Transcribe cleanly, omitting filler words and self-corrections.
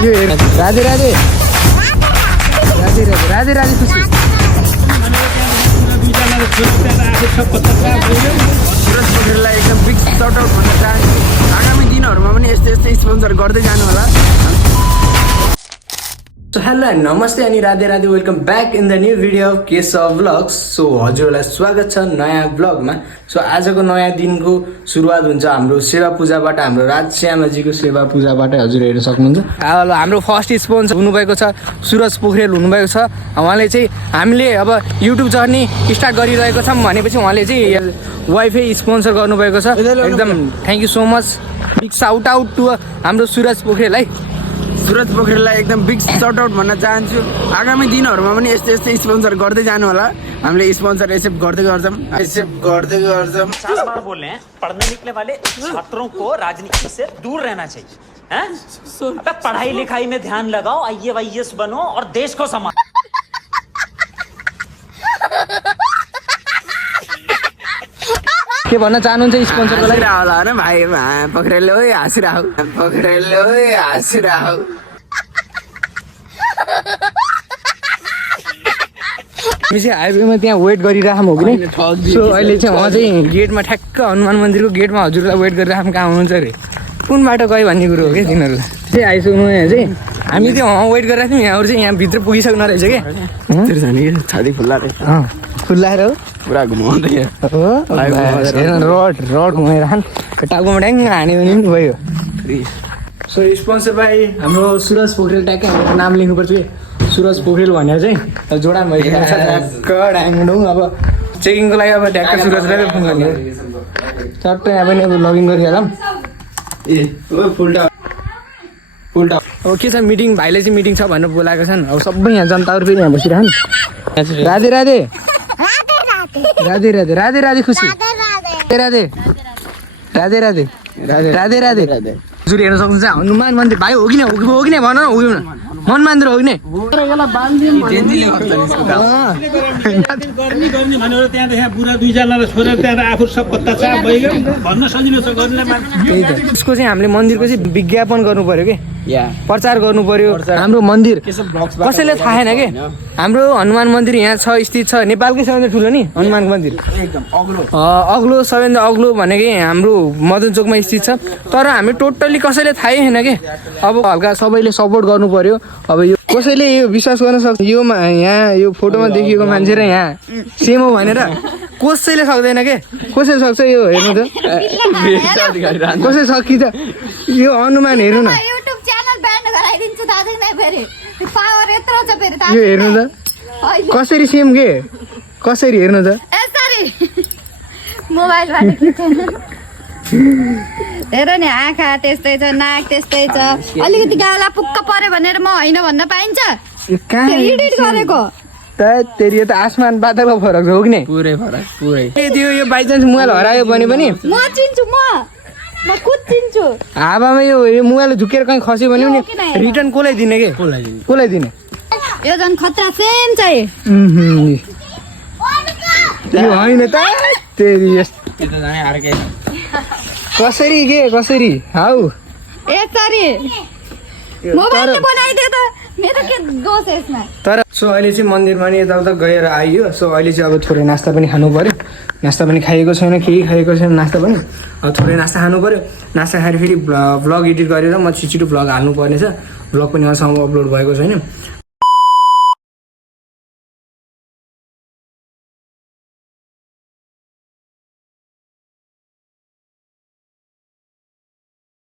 राधे राधे राधे राधे राधे खुसी सुरजलाई एकदम big sort out भन्न चाहन्छु। आगामी दिनहरूमा पनि यस्तै यस्तै स्पोन्सर गर्दै जानु होला। सो हेलो एन्ड नमस्ते अनि Radhe Radhe welcome back in the new video of Keshav vlogs. So हजुरहरूलाई स्वागत छ नयाँ भ्लगमा। सो आजको नयाँ दिनको सुरुवात हुन्छ हाम्रो सेवा पूजाबाट, हाम्रो राजश्यामाजीको सेवा पूजाबाट हजुर हेर्न सक्नुहुन्छ। हाम्रो फर्स्ट स्पोन्सर हुनुभएको छ सुरज पोखरेल हुनुभएको छ। उहाँले चाहिँ हामीले अब युट्युब जर्नी स्टार्ट गरिरहेको छौँ भनेपछि उहाँले चाहिँ वाइफाई स्पोन्सर गर्नुभएको छ। एकदम thank you so much. Big shout out to हाम्रो सुरज पोखरेल है। सुरज पोखरेललाई एकदम बिग सर्ट आउट भन्न चाहन्छु। आगामी दिनहरूमा पनि यस्तै यस्तै स्पोन्सर गर्दै जानु होला। हामीले स्पोन्सर एक्सेप्ट गर्दै गर्छौँ। बार बोल रहे हैं पढ़ने निकले वाले छात्रों को राजनीति से दूर रहना चाहिए हैं? अबे पढ़ाई लिखाई में ध्यान लगाओ, IAS बनो और देश को संभालो। के भन्न चाहनुहुन्छ स्पोन्सरको लागि? होला भाइ पक्रेलो हाँसिरह पक्रेलो हाँसिरह। हामी चाहिँ हाइवेमा त्यहाँ वेट गरिराखौँ हो कि नि। सो अहिले चाहिँ उहाँ चाहिँ गेटमा ठ्याक्क हनुमान मन्दिरको गेटमा हजुरलाई वेट गरिराखौँ कहाँ हुनुहुन्छ अरे, कुन बाटो गयो भन्ने कुरो हो क्या तिनीहरू चाहिँ आइसक्नु। यहाँ चाहिँ हामी चाहिँ वेट गरिरहेको थियौँ। यहाँहरू चाहिँ यहाँ भित्र पुगिसक्नु रहेछ क्या। छाती फुल्ला खुल्लाएर हो पुरा घुमाउँदै रड घुमाएर टाउकोमा ट्याङ हान्यो भने पनि भयो। सो स्पोन्सर भाइ हाम्रो सुरज पोखरेल, ट्याक्कै हाम्रो नाम लेख्नुपर्छ कि सुरज पोखरेल भनेर चाहिँ जोडान भइसकेको छ। ट्याक्क ड्याङडुङ अब चेकिङको लागि अब ट्याक्क सुरजलाई फोन गर्ने हो। चट्ट यहाँ पनि अब लगइन गरिहालौँ। अब के छ मिटिङ, भाइले चाहिँ मिटिङ छ भनेर बोलाएको छन्। अब सबै यहाँ जनताहरू पनि यहाँ बसिरहन्। राधे राधे राधे राधे राधे राधे खुसी राधे राधे राधे राधे राधे राधे राधे। हजुर हेर्न सक्नुहुन्छ हनुमान मन्दिर भाइ हो कि नै, हो कि नै भन न, हो कि मन मन्दिर हो कि नै। उसको चाहिँ हामीले मन्दिरको चाहिँ विज्ञापन गर्नु पर्यो कि प्रचार गर्नु पर्यो। हाम्रो मन्दिर कसैले थाहा छैन कि हाम्रो हनुमान मन्दिर यहाँ छ, स्थित छ। नेपालकै सबैभन्दा ठुलो नि हनुमान मन्दिर, अग्लो सबैभन्दा अग्लो भनेको हाम्रो मदन चोकमा स्थित छ। तर हामी टोटल्ली कसैले थाहै छैन कि। अब हल्का सबैले सपोर्ट गर्नु पर्यो। अब यो कसैले यो विश्वास गर्न सक्छ यो यहाँ यो फोटोमा देखिएको मान्छे र यहाँ सेम हो भनेर कसैले सक्दैन के। कसैले सक्छ यो हेर्नु त, कसै सकि त यो हनुमान हेर्नु न, यो हेर्नु त कसरी सेम के, कसरी हेर्नु त। हेर नि आँखा त्यस्तै छ, नाक त्यस्तै छ, अलिकति गाला पुक्क पर्यो भनेर म होइन भन्न पाइन्छ? एडिट गरेको तेरि त आसमान बादलको फरक छ हो कि नै? पुरै फरक पुरै। यो बाइचान्स मोबाइल हरायो भने पनि म चिन्छु, म खुद चिन्छु। हावामा यो मोबाइल झुकेर कहीँ खस्यो भने पनि रिटर्न कसलाई दिने के, कसलाई दिने? यो झन् खतरा सेम चाहिँ यो होइन त तेरि अर्कै कसरी के कसरी हाउ यसरी मोबाइलले बनाइदिए त मेरो के दोष यसमा। तर सो अहिले चाहिँ मन्दिरमा नि यताउता गएर आइयो। सो अहिले चाहिँ अब थोरै नास्ता पनि खानु पर्यो। नास्ता पनि खाएको छैन, केही खाएको छैन नास्ता पनि। अब थोरै नास्ता खानु पर्यो। नास्ता खाएर फेरि भ्लग एडिट गरेर म छिटो भ्लग हाल्नु पर्नेछ। भ्लग पनि अहिलेसम्म अपलोड भएको छैन।